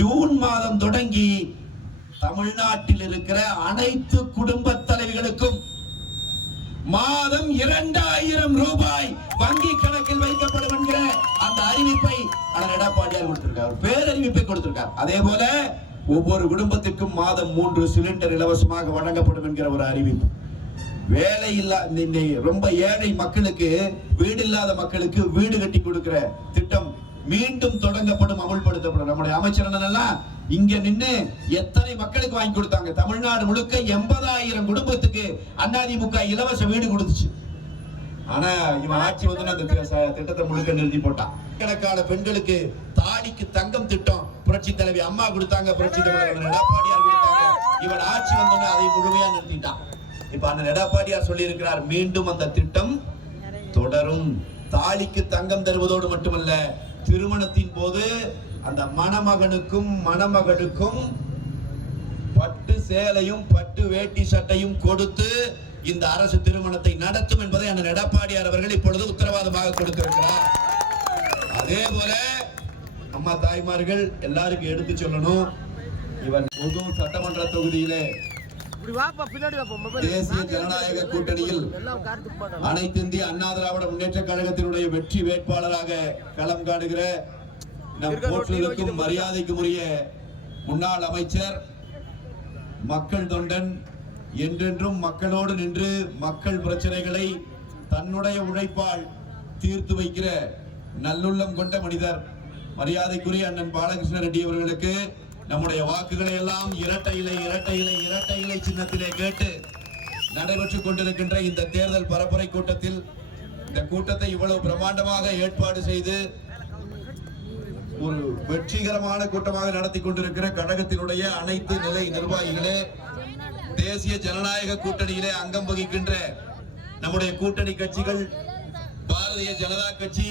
June மாதம் தொடங்கி தமிழ்நாட்டில் இருக்கிற அனைத்து குடும்ப தலைவிகளுக்கும் மாதம் 2000 ரூபாய் வங்கி கணக்கில் வைக்கப்படும் என்கிற அந்த அறிவிப்பை எடப்பாடியார் கொடுத்திருக்கார், பேரறிவிப்பை கொடுத்திருக்கார். அதே போல ஒவ்வொரு குடும்பத்திற்கும் மாதம் 3 சிலிண்டர் இலவசமாக வழங்கப்படும் என்கிற ஒரு அறிவிப்பு. வேலை இல்லாத ரொம்ப ஏழை மக்களுக்கு, வீடு இல்லாத மக்களுக்கு வீடு கட்டி கொடுக்கிற திட்டம் மீண்டும் தொடங்கப்படும், அமல்படுத்தப்படும். நம்முடைய அமைச்சர் இங்க நின்று எத்தனை மக்களுக்கு வாங்கி கொடுத்தாங்க? தமிழ்நாடு முழுக்க 80,000 குடும்பத்துக்கு அதிமுக இலவச வீடு கொடுத்துச்சு. ஆனா இவன் ஆட்சி வந்து அந்த திட்டத்தை முழுக்க நிறுத்தி போட்டான். கணக்கான பெண்களுக்கு தாலிக்கு தங்கம் திட்டம் புரட்சி தலைவி அம்மா கொடுத்தாங்க, புரட்சி தலைவர் எடப்பாடியார் கொடுத்தாங்க. இவன் ஆட்சி வந்தோடனே அதை முழுமையா நிறுத்திட்டான். இப்ப அண்ணன் எடப்பாடியார் சொல்லி இருக்கிறார், மீண்டும் அந்த திட்டம் தொடரும். தாலிக்கு தங்கம் தருவதோடு மட்டுமல்ல, திருமணத்தின் போது அந்த மணமகனுக்கும் மணமகளுக்கும் பட்டு சேலையும் பட்டு வேட்டி சட்டையும் கொடுத்து இந்த அரசு திருமணத்தை நடத்தும் என்பதை அண்ணன் எடப்பாடியார் அவர்கள் இப்பொழுது உத்தரவாதமாக கொடுத்திருக்கிறார். அதே போல அம்மா தாய்மார்கள் எல்லாருக்கும் எடுத்து சொல்லணும், இவன் பொது சட்டமன்ற தொகுதியிலே தேசிய ஜனநாயக கூட்டணியில் அனைத்து இந்திய அண்ணா திராவிட முன்னேற்ற கழகத்தினுடைய வெற்றி வேட்பாளராக களம் காணுகிற நம் போற்றுதலுக்கும் மரியாதைக்கும் உரிய முன்னாள் அமைச்சர், மக்கள் தொண்டன், என்றென்றும் மக்களோடு நின்று மக்கள் பிரச்சனைகளை தன்னுடைய உழைப்பால் தீர்த்து வைக்கிற நல்லுள்ளம் கொண்ட மனிதர், மரியாதைக்குரிய அண்ணன் பாலகிருஷ்ண ரெட்டி அவர்களுக்கு நம்முடைய வாக்குகளை எல்லாம் இரட்டை இலை சின்னத்திலே கேட்டு நடைபெற்றுக் கொண்டிருக்கின்ற இந்த தேர்தல் பரப்புரை கூட்டத்தில், இந்த கூட்டத்தை இவ்வளவு பிரம்மாண்டமாக ஏற்பாடு செய்து ஒரு வெற்றிகரமான கூட்டமாக நடத்தி கொண்டிருக்கிற கழகத்தினுடைய அனைத்து நிலை நிர்வாகிகளே, தேசிய ஜனநாயக கூட்டணியிலே அங்கம் வகிக்கின்ற நம்முடைய கூட்டணி கட்சிகள், பாரதிய ஜனதா கட்சி,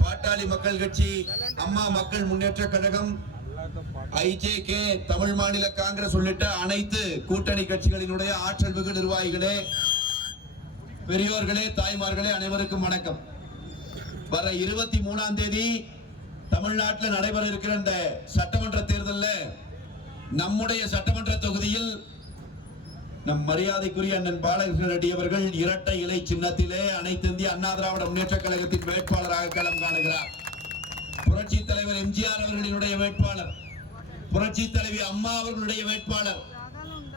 பாட்டாளி மக்கள் கட்சி, அம்மா மக்கள் முன்னேற்ற கழகம், ஐஜேகே, தமிழ் மாநில காங்கிரஸ் உள்ளிட்ட அனைத்து கூட்டணி கட்சிகளினுடைய ஆற்றல் மிகு நிர்வாகிகளே, பெரியோர்களே, தாய்மார்களே, அனைவருக்கும் வணக்கம். வர 23ஆம் தேதி தமிழ்நாட்டில் நடைபெற இருக்கிற இந்த சட்டமன்ற தேர்தலில் நம்முடைய சட்டமன்ற தொகுதியில் நம் மரியாதைக்குரிய அண்ணன் பாலகிருஷ்ண ரெட்டி அவர்கள் இரட்டை இலை சின்னத்திலே அனைத்து இந்திய அண்ணா திராவிட முன்னேற்ற கழகத்தின் வேட்பாளராக களம் காணுகிறார். புரட்சி தலைவர் எம்ஜிஆர் அவர்களினுடைய வேட்பாளர், புரட்சி தலைவி அம்மா அவர்களுடைய வேட்பாளர்,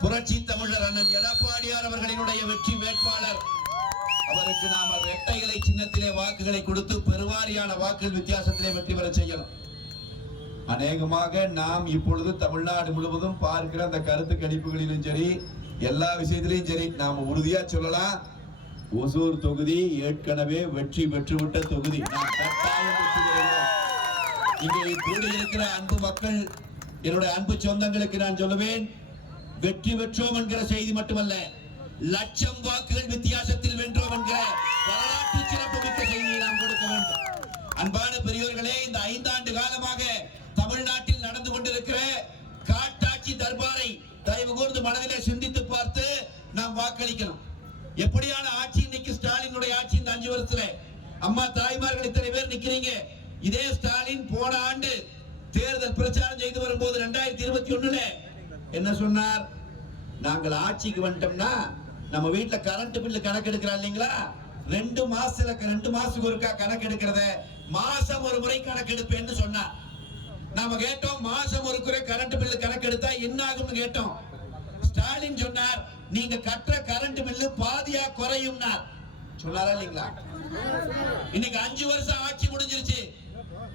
புரட்சி தமிழர் அண்ணன் எடப்பாடியார் அவர்களினுடைய வெற்றி வேட்பாளர். அவருக்கு நாம இரட்டை இலை சின்னத்திலே வாக்குகளை கொடுத்து பெருவாரியான வாக்குகள் வித்தியாசத்திலே வெற்றி பெற செய்யணும். அநேகமாக நாம் இப்பொழுது தமிழ்நாடு முழுவதும் பார்க்கிற அந்த கருத்து கணிப்புகளிலும் சரி, எல்லா விஷயத்திலையும் சரி, நாம உறுதியா சொல்லலாம், ஒசூர் தொகுதி ஏற்கனவே வெற்றி பெற்றுவிட்ட தொகுதி. இங்கே கூடியிருக்கிற அன்பு மக்கள், என்னுடைய அன்பு சொந்தங்களுக்கு நான் சொல்லுவேன், வெற்றி பெற்றோம் என்கிற செய்தி மட்டுமல்ல, லட்சம் வாக்குகள் வித்தியாசத்தில் வென்றோம் என்கிற வரலாற்று சிறப்புமிக்க செய்தியை நாம் கொடுக்க வேண்டும். அன்பான பெரியோர்களே, இந்த 5 ஆண்டு காலமாக தமிழ்நாட்டில் நடந்து கொண்டிருக்கிற காட்டாட்சி தர்பாரை தயவு கூர்ந்து மனதிலே சிந்தித்து பார்த்து நாம் வாக்களிக்கணும். எப்படியான ஆட்சி இன்னைக்கு ஸ்டாலினுடைய ஆட்சி? இந்த 5 வருஷத்துல அம்மா தாய்மார்கள் இத்தனை பேர் நிக்கிறீங்க. இதே ஸ்டாலின் போன ஆண்டு தேர்தல் பிரச்சாரம் செய்து வரும்போது 2021ல என்ன சொன்னார்? நாங்கள் ஆட்சிக்கு வந்துட்டோம்னா நம்ம வீட்டுல கரண்ட் பில்லு கணக்கு எடுக்கிறா இல்லைங்களா, 2 மாசத்துக்கு ஒருக்கா கணக்கு எடுக்கிறத மாசம் ஒரு முறை கணக்கு எடுப்பேன்னு சொன்னார். நாம கேட்டோம், மாசம் ஒரு முறை கரண்ட் பில்லு கணக்கு எடுத்தா என்ன ஆகும்னு கேட்டோம். ஸ்டாலின் சொன்னார், நீங்க கட்டுற கரண்ட் பில்லு பாதியா குறையும் சொன்னாரா இல்லைங்களா? இன்னைக்கு 5 வருஷம் ஆட்சி முடிஞ்சிருச்சு,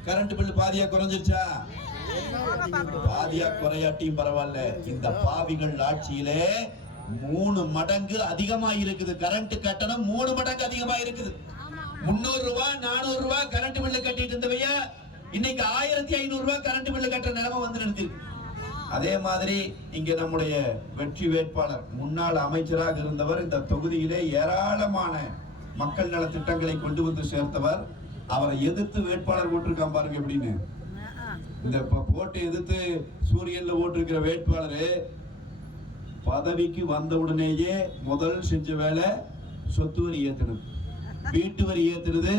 கரண்ட் பில்லு பாதியா குறைஞ்சிருச்சா? பாதியா குறையாட்டியும் பரவாயில்ல, இந்த பாவிகள் ஆட்சியிலே 3 மடங்கு அதிகமா இருக்குது. கரண்ட் கட்டணம் 3 மடங்கு அதிகமா இருக்குது. 300 ரூபாய் 400 ரூபாய் கரண்ட் பில்லு கட்டிட்டு இருந்தவைய இன்னைக்கு 1500 ரூபாய் கரண்ட் பில்லு கட்டுற நிலைமை வந்து நிறுத்திருக்கு. அதே மாதிரி இங்க நம்முடைய வெற்றி வேட்பாளர், முன்னாள் அமைச்சராக இருந்தவர், இந்த தொகுதியிலே ஏராளமான மக்கள் நல திட்டங்களை கொண்டு வந்து சேர்த்தவர். அவரை எதிர்த்து வேட்பாளர் போட்டிருக்கான் பாருங்க எப்படின்னு. இந்த போட்டு எதிர்த்து சூரியன்ல ஓட்டிருக்கிற வேட்பாளர் பதவிக்கு வந்த உடனேயே முதல் செஞ்ச வேலை சொத்து வரி ஏத்துறது, வீட்டு வரி ஏத்துறது.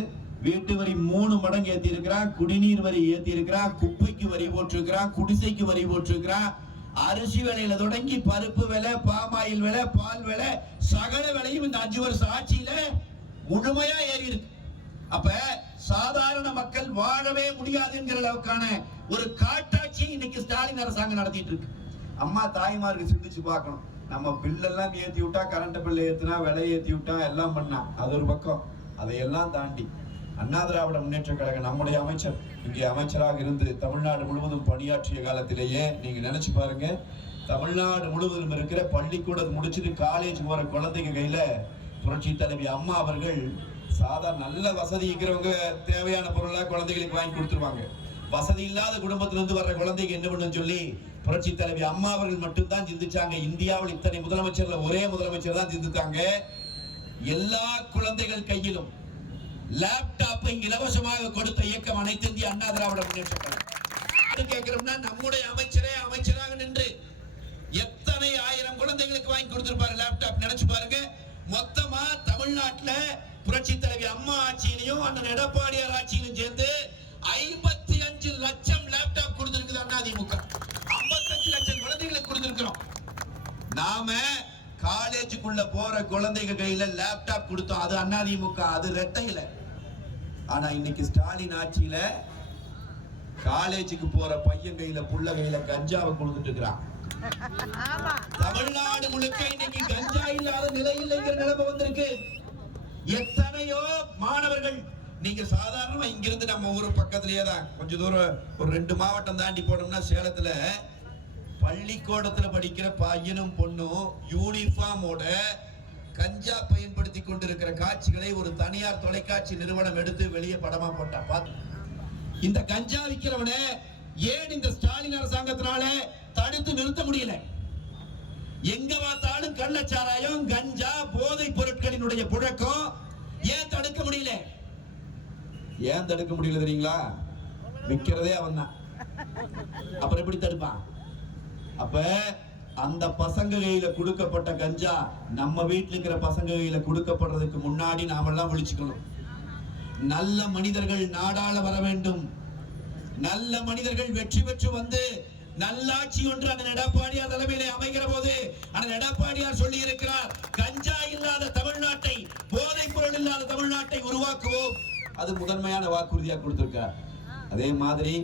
வீட்டு வரி 3 மடங்கு ஏத்தி இருக்கிறான், குடிநீர் வரி ஏத்தி இருக்கிறான், குப்பைக்கு வரி போட்டிருக்கிறான், குடிசைக்கு வரி போட்டிருக்கிறான். அரிசி விலையில தொடங்கி பருப்பு விலை, பாமாயில் விலை, பால் விலை, சகல விலையும் இந்த 5 வருஷம் ஆட்சியில முழுமையா ஏறி இருக்கு. அப்ப சாதாரண மக்கள் வாழவே முடியாது என்கிற அளவுக்கான ஒரு காட்டாட்சி இன்னைக்கு ஸ்டாலின் அரசாங்கம் நடத்திட்டு இருக்கு. அம்மா தாய்மாருக்கு சிந்திச்சு பார்க்கணும். நம்ம பில்லெல்லாம் ஏத்தி விட்டா, கரண்ட் பில் ஏத்துனா, விலை ஏத்தி விட்டா, எல்லாம் பண்ணா அது ஒரு பக்கம். அதையெல்லாம் தாண்டி அண்ணா திராவிட முன்னேற்ற கழக நம்முடைய அமைச்சர் இங்கே அமைச்சராக இருந்து தமிழ்நாடு முழுவதும் பணியாற்றிய காலத்திலேயே நீங்க நினைச்சு பாருங்க, தமிழ்நாடு முழுவதும் இருக்கிற பள்ளிக்கூடம் முடிச்சுட்டு காலேஜ் போற குழந்தைங்க கையில புரட்சி தலைவி அம்மா அவர்கள் சாதாரண நல்ல வசதி இருக்கிறவங்க தேவையான பொருளா குழந்தைகளுக்கு வாங்கி கொடுத்துருவாங்க. வசதி இல்லாத குடும்பத்திலிருந்து வர்ற குழந்தைங்க என்ன பண்ணுன்னு சொல்லி புரட்சி தலைவி அம்மா அவர்கள் மட்டும்தான் சிந்திச்சாங்க. இந்தியாவில் இத்தனை முதலமைச்சர்ல ஒரே முதலமைச்சர் தான் சிந்தித்தாங்க. எல்லா குழந்தைகள் கையிலும் லேப்டாப்பை இலவசமாக கொடுத்த இயக்கம் அனைத்து இந்திய அண்ணா திராவிட முன்னேற்ற கழகம். கேட்கிறோம்னா நம்முடைய அமைச்சரே அமைச்சராக நின்று எத்தனை ஆயிரம் குழந்தைகளுக்கு வாங்கி கொடுத்திருப்பாரு லேப்டாப். நினைச்சு பாருங்க, மொத்தமா தமிழ்நாட்டுல புரட்சி தலைவி அம்மா ஆட்சியிலையும் அண்ணன் எடப்பாடியார் ஆட்சியிலும் சேர்ந்து 55 லட்சம் லேப்டாப் கொடுத்திருக்குது அதிமுக. 55 லட்சம் குழந்தைகளுக்கு கொடுத்திருக்கிறோம். நாம காலேஜுக்குள்ள போற குழந்தைங்க கையில லேப்டாப் கொடுத்தோம், அது அதிமுக, அது ரெட்டையில. ஆனா இன்னைக்கு ஸ்டாலின் ஆட்சியில காலேஜுக்கு போற பையன் கையில புள்ள கையில கஞ்சாவை கொடுத்துட்டு இருக்கிறான். தமிழ்நாடு முழுக்க இன்னைக்கு கஞ்சா இல்லாத நிலை இல்லைங்கிற நிலைமை வந்திருக்கு. எத்தனையோ மாணவர்கள், நீங்க சாதாரணமா இங்கிருந்து நம்ம ஊர் பக்கத்திலேயே தான் கொஞ்ச தூரம் ஒரு 2 மாவட்டம் தாண்டி போனோம்னா சேலத்துல பள்ளிக்கூடத்துல படிக்கிற பையனும் பொண்ணும் யூனிஃபார்மோட கஞ்சா பயன்படுத்தி கொண்டிருக்கிற காட்சிகளை ஒரு தனியார் தொலைக்காட்சி நிறுவனம் எடுத்து வெளியே படமா போட்டா. பார்த்து இந்த கஞ்சா விற்கிறவனை ஏன் இந்த ஸ்டாலின் அரசாங்கத்தினால தடுத்து நிறுத்த முடியல? எங்க பார்த்தாலும் கள்ளச்சாராயம், கஞ்சா, போதை பொருட்களினுடைய புழக்கம் ஏன் தடுக்க முடியல? ஏன் தடுக்க முடியல தெரியுங்களா? விற்கிறதே அவன் தான், அப்புறம் எப்படி தடுப்பான்? அப்ப அந்த பசங்க கையில கொடுக்கப்பட்ட கஞ்சா நம்ம வீட்டுல இருக்கிற பசங்க கையில கொடுக்கப்படுறதுக்கு முன்னாடி நாமெல்லாம் விழிச்சுக்கணும். நல்ல மனிதர்கள் நாடாள வர வேண்டும். நல்ல மனிதர்கள் வெற்றி பெற்று வந்து நல்லாட்சி ஒன்று அண்ணன் எடப்பாடியார் தலைமையிலே அமைகிற போது அண்ணன் எடப்பாடியார் சொல்லி இருக்கிறார், கஞ்சா இல்லாத தமிழ்நாட்டை, போதைப் பொருள் இல்லாத தமிழ்நாட்டை உருவாக்குவோம். அது முதன்மையான வாக்குறுதியா கொடுத்திருக்கார். அதே மாதிரி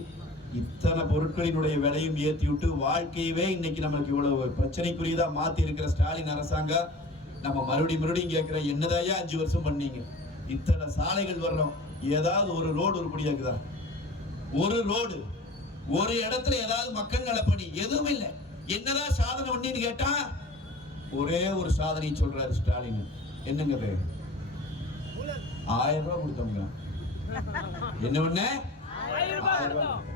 இத்தனை பொருட்களினுடைய விலையும் ஏற்றி விட்டு வாழ்க்கையவே இன்னைக்கு நமக்கு இவ்வளவு பிரச்சனைக்குரியதா மாத்தி இருக்கிற ஸ்டாலின் அரசாங்கம் நம்ம மறுபடியும் கேட்கிற, என்னதாயா 5 வருஷம் பண்ணீங்க? இத்தனை சாலைகள் வர்றோம், ஏதாவது ஒரு ரோடு உருப்படியா இருக்குதா? ஒரு ரோடு, ஒரு இடத்துல ஏதாவது மக்கள் நலப்பணி எதுவும் இல்லை. என்னதான் சாதனை பண்ணின்னு கேட்டா ஒரே ஒரு சாதனை சொல்றாரு ஸ்டாலின். என்னங்க பேர்? 1000 ரூபாய் கொடுத்தவங்க. என்ன ஒண்ணு? 1000 ரூபாய்.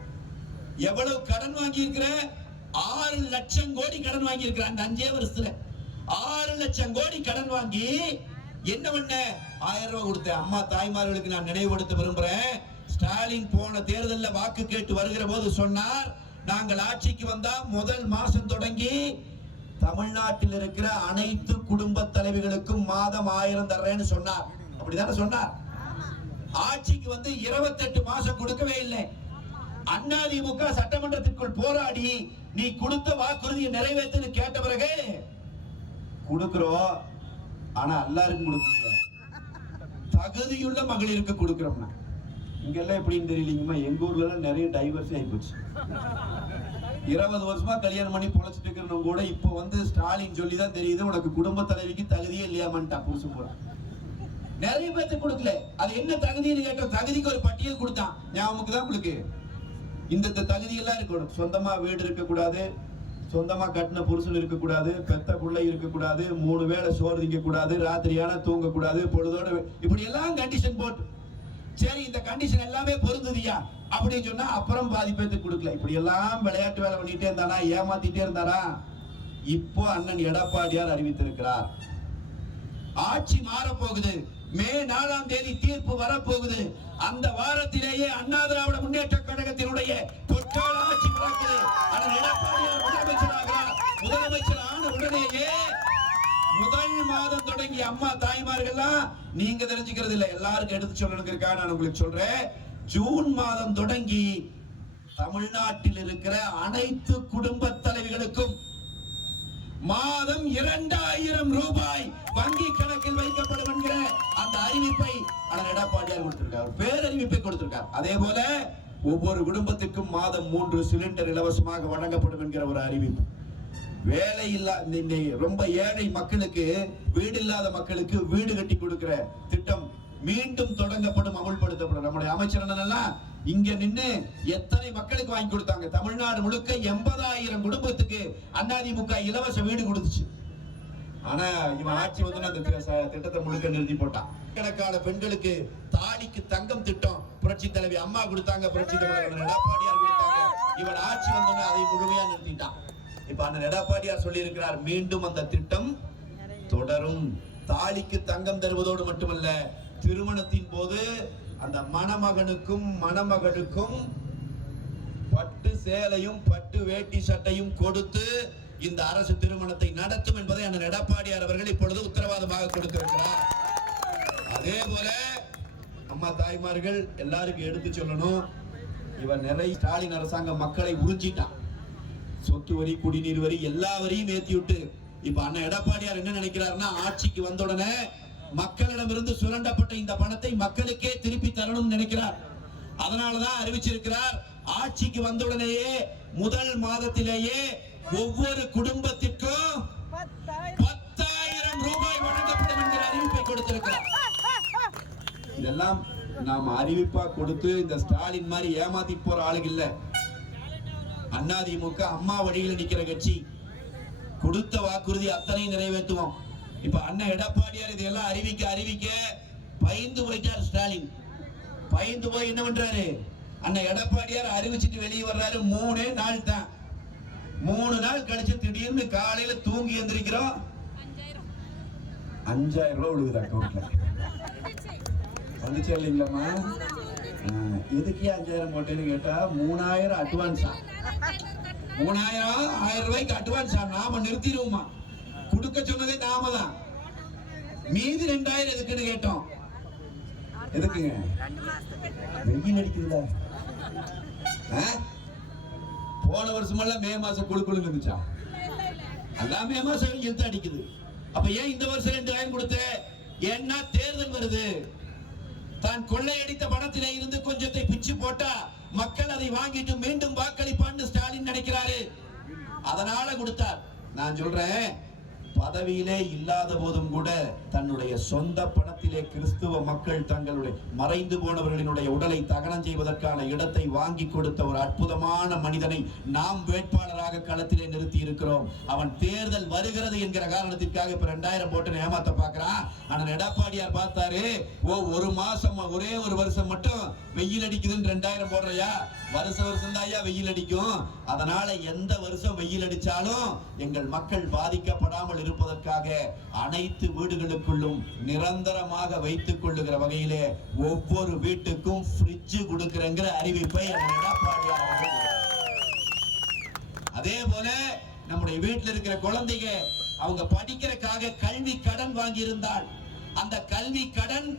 எவ்வளவு கடன் வாங்கி இருக்கிற? 6 லட்சம் கோடி கடன் வாங்கி இருக்கிற. அந்த 5 வருஷத்துல 6 லட்சம் கோடி கடன் வாங்கி என்ன பண்ண? 1000 ரூபாய் கொடுத்த. அம்மா தாய்மார்களுக்கு நான் நினைவுபடுத்த விரும்புறேன். ஸ்டாலின் போன தேர்தலில் வாக்கு கேட்டு வருகிற போது சொன்னார், நாங்கள் ஆட்சிக்கு வந்தா முதல் மாசம் தொடங்கி தமிழ்நாட்டில் இருக்கிற அனைத்து குடும்ப தலைவிகளுக்கும் மாதம் 1000 தர்றேன்னு சொன்னார். அப்படிதானே சொன்னார்? ஆட்சிக்கு வந்து 28 மாசம் கொடுக்கவே இல்லை. அதிமுக சட்டமன்றத்திற்குள் போராடி நீ கொடுத்த வாக்குறுதியை நிறைவேற்று கேட்ட பிறகு கொடுக்கிறோம், ஆனா எல்லாருக்கும் கொடுக்கல, தகுதியுள்ள மகளிருக்கு கொடுக்கிறோம்னா. இங்கெல்லாம் எப்படின்னு தெரியலீங்கம்மா, எங்க ஊர்ல எல்லாம் நிறைய டைவர்ஸ் ஆகி போச்சு. 20 வருஷமா கல்யாணம் பண்ணி பொழைச்சிட்டு இருக்கிறவங்க கூட இப்ப வந்து ஸ்டாலின் சொல்லிதான் தெரியுது உனக்கு குடும்ப தலைவிக்கு தகுதியே இல்லையாமான்ட்டா புருஷன் போற. நிறைய பேருக்கு கொடுக்கல. அது என்ன தகுதின்னு கேட்க, தகுதிக்கு ஒரு பட்டியல் கொடுத்தான். ஞாபகம் தான் உங்களுக்கு? இந்த தகுதி எல்லாம் இருக்கணும். சொந்தமா வீடு இருக்கக்கூடாது, சொந்தமா கட்டின புருஷன் இருக்கக்கூடாது, பெத்த பிள்ளை இருக்கக்கூடாது, 3 வேளை சோறு திங்க கூடாது, ராத்திரியான தூங்க கூடாது, பொழுதோட, இப்படி எல்லாம் கண்டிஷன் போட்டு, சரி இந்த கண்டிஷன் எல்லாமே பொருந்துதியா அப்படின்னு சொன்னா அப்புறம் பாதி பேருக்கு கொடுக்கல. இப்படி எல்லாம் விளையாட்டு வேலை பண்ணிட்டே இருந்தானா, ஏமாத்திட்டே இருந்தாரா? இப்போ அண்ணன் எடப்பாடியார் அறிவித்திருக்கிறார், ஆட்சி மாறப்போகுது. மே 4ஆம் தேதி தீர்ப்பு வரப்போகுது. அந்த வாரத்திலேயே அண்ணா திராவிட முன்னேற்ற கழகத்தினுடைய பொற்கால ஆட்சி பிறக்குது. அண்ணன் எடப்பாடியார் முதலமைச்சராகிறார். முதலமைச்சர் ஆன உடனேயே முதல் மாதம் தொடங்கி அம்மா தாய்மார்கள்லாம் நீங்க தெரிஞ்சுக்கிறது இல்ல, எல்லாருக்கும் எடுத்து சொல்லணுங்கிறதுக்காக நான் உங்களுக்கு சொல்றேன். ஜூன் மாதம் தொடங்கி தமிழ்நாட்டில் இருக்கிற அனைத்து குடும்ப தலைவிகளுக்கும் மாதம் 2000 ரூபாய் வங்கி கணக்கில் வைக்கப்படும் என்கிற அந்த அறிவிப்பை அண்ணன் எடப்பாடியார் கொடுத்திருக்கார், பேரறிவிப்பை கொடுத்திருக்கார். அதே போல ஒவ்வொரு குடும்பத்திற்கும் மாதம் 3 சிலிண்டர் இலவசமாக வழங்கப்படும் என்கிற ஒரு அறிவிப்பு. வேலை இல்லாத ரொம்ப ஏழை மக்களுக்கு, வீடு இல்லாத மக்களுக்கு வீடு கட்டி கொடுக்கிற திட்டம் மீண்டும் தொடங்கப்படும், அமல்படுத்தப்படும். நம்முடைய அமைச்சர் எல்லாம் இங்க நின்று எத்தனை மக்களுக்கு வாங்கி கொடுத்தாங்க. தமிழ்நாடு முழுக்க 80,000 குடும்பத்துக்கு அதிமுக இலவச வீடு கொடுத்துச்சு. ஆனா இவன் ஆட்சி வந்து அந்த திட்டத்தை முழுக்க நிறுத்தி போட்டான். கணக்கான பெண்களுக்கு தாலிக்கு தங்கம் திட்டம் புரட்சி தலைவி அம்மா கொடுத்தாங்க, புரட்சி தலைவர் எடப்பாடியார் கொடுத்தாங்க. இவன் ஆட்சி வந்தோன்னு அதை முழுமையா நிறுத்திட்டான். இப்ப அண்ணன் எடப்பாடியார் சொல்லி இருக்கிறார், மீண்டும் அந்த திட்டம் தொடரும். தாலிக்கு தங்கம் தருவதோடு மட்டுமல்ல, திருமணத்தின் போது அந்த மணமகனுக்கும் மணமகளுக்கும் பட்டு சேலையும் பட்டு வேட்டி சட்டையும் கொடுத்து இந்த அரசு திருமணத்தை நடத்தும் என்பதை அண்ணன் எடப்பாடியார் அவர்கள் இப்பொழுது உத்தரவாதமாக கொடுத்திருக்கிறார். அதே போல அம்மா தாய்மார்கள் எல்லாருக்கும் எடுத்து சொல்லணும், இவன் நிறைய ஸ்டாலின் அரசாங்கம் மக்களை உறிஞ்சிட்டான். சொத்து வரி, குடிநீர் வரி, எல்லா வரியும் ஏத்தி விட்டு இப்ப அண்ணன் எடப்பாடியார் என்ன நினைக்கிறாருன்னா, ஆட்சிக்கு வந்த உடனே மக்களிடமிருந்து சுரண்டப்பட்ட இந்த பணத்தை மக்களுக்கே திருப்பி தரணும் நினைக்கிறார். அதனாலதான் அறிவிச்சிருக்கிறார், ஆட்சிக்கு வந்தவுடனேயே முதல் மாதத்திலேயே ஒவ்வொரு குடும்பத்திற்கும் 10,000 ரூபாய் வழங்கப்படும் என்கிற அறிவிப்பை கொடுத்திருக்கிறார். இதெல்லாம் நாம் அறிவிப்பா கொடுத்து இந்த ஸ்டாலின் மாதிரி ஏமாத்தி போற ஆளுங்க இல்ல. அதிமுக அம்மா வழியில் நிக்கிற கட்சி, கொடுத்த வாக்குறுதி அத்தனை நிறைவேற்றுவோம். இப்ப அண்ணன் எடப்பாடியார் இதெல்லாம் அறிவிக்க பயந்து போயிட்டார் ஸ்டாலின். பயந்து போய் என்ன பண்றாரு, அண்ணன் எடப்பாடியார் அறிவிச்சிட்டு வெளியே வர்றாரு. 3 நாள் தான். 3 நாள் கழிச்சு திடீர்னு காலையில தூங்கி எந்திரிக்கிறோம், 5,000 ரூபாய் விழுகுது அக்கௌண்ட்ல. வந்துச்சு இல்லைங்களாமா? எதுக்கே 5,000 போட்டேன்னு கேட்டா 3,000 அட்வான்ஸா, 3,000 ரூபாய்க்கு அட்வான்ஸா நாம நிறுத்திடுவோமா? கொடுக்க சொன்னதே நாம தான். மீதி 2,000 எதுக்குன்னு கேட்டோம். எதுக்குங்க? வெயில் அடிக்குதுல. போன வருஷமெல்லாம் மே மாசம் குழுக்குழு இருந்துச்சா? எல்லாம் மே மாசம் வெயில் அடிக்குது. அப்ப ஏன் இந்த வருஷம் 2,000 கொடுத்த? ஏன்னா தேர்தல் வருது. தான் கொள்ளையடித்த பணத்திலே இருந்து கொஞ்சத்தை பிச்சு போட்டா மக்கள் அதை வாங்கிட்டு மீண்டும் வாக்களிப்பான்னு ஸ்டாலின் நினைக்கிறாரு. அதனால கொடுத்தார். நான் சொல்றேன், பதவியிலே இல்லாத போதும் கூட தன்னுடைய சொந்த பணத்திலே கிறிஸ்துவ மக்கள் தங்களுடைய மறைந்து போனவர்களினுடைய உடலை தகனம் செய்வதற்கான இடத்தை வாங்கி கொடுத்த ஒரு அற்புதமான மனிதனை நாம் வேட்பாளராக களத்திலே நிறுத்தி இருக்கிறோம். அவன் தேர்தல் வருகிறது என்கிற காரணத்திற்காக இப்ப 2,000 போட்டு ஏமாத்த பார்க்கிறான். ஆனா எடப்பாடியார் பார்த்தாரு, ஒரு மாசம் ஒரே ஒரு வருஷம் மட்டும் வெயில் அடிக்குதுன்னு 2,000 போடுறையா? வருஷம் தாயா வெயில் அடிக்கும். அதனால எந்த வருஷம் வெயில் அடிச்சாலும் எங்கள் மக்கள் பாதிக்கப்படாமல் இருப்பதற்காக அனைத்து வீடுகளுக்குள்ளும் நிரந்தரமாக வைத்துக் கொள்ளுகிற வகையிலே ஒவ்வொரு வீட்டுக்கும் ஃப்ரிட்ஜ் கொடுக்கிறங்கிற அறிவிப்பை எடப்பாடியார் அவர்கள். அதே போல நம்முடைய வீட்டில் இருக்கிற குழந்தைங்க அவங்க படிக்கிறதுக்காக கல்வி கடன் வாங்கி இருந்தால் அந்த கல்வி கடன்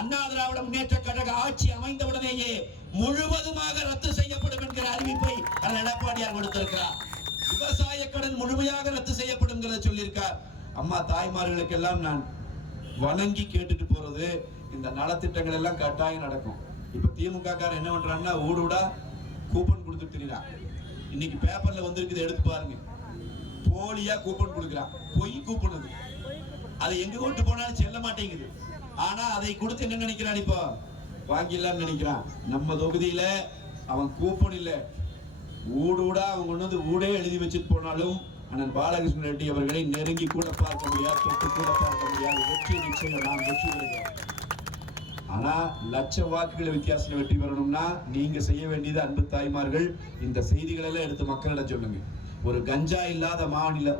அண்ணா திராவிட முன்னேற்ற கழக ஆட்சி அமைந்தவுடனேயே முழுவதுமாக ரத்து செய்யப்படும் என்கிற அறிவிப்பை எடப்பாடியார் கொடுத்திருக்கிறார். விவசாய கடன் முழுமையாக ரத்து செய்யப்படும் சொல்லியிருக்கார். அம்மா தாய்மார்களுக்கு எல்லாம் நான் வணங்கி கேட்டுட்டு போறது, இந்த நலத்திட்டங்கள் எல்லாம் கட்டாயம் நடக்கும். இப்ப திமுக காரன் என்ன பண்றாங்கன்னா, ஊடா கூப்பன் கொடுத்துட்டு தெரியுறான். இன்னைக்கு பேப்பர்ல வந்திருக்குது, எடுத்து பாருங்க. போலியா கூப்பன் கொடுக்குறான், பொய் கூப்பன். அது எங்க ஓட்டு போனாலும் செல்ல மாட்டேங்குது. ஆனா அதை கொடுத்து என்ன நினைக்கிறான், இப்போ வாங்கிடலாம்னு நினைக்கிறான். நம்ம தொகுதியில அவன் கூப்பன் இல்ல, ஊடா அவன் கொண்டு வந்து ஊடே எழுதி வச்சுட்டு போனாலும் அண்ணன் பாலகிருஷ்ண ரெட்டி அவர்களை நெருங்கி கூட பார்க்க முடியாது, தொட்டு கூட பார்க்க முடியாது. வெற்றி நிச்சயம், நாம் வெற்றி பெறுகிறோம். ஆனா லட்ச வாக்குகள் வித்தியாசத்தில் வெற்றி பெறணும்னா நீங்க செய்ய வேண்டியது, அன்பு தாய்மார்கள், இந்த செய்திகள் எல்லாம் எடுத்து மக்களிடம் சொல்லுங்க. ஒரு கஞ்சா இல்லாத மாநில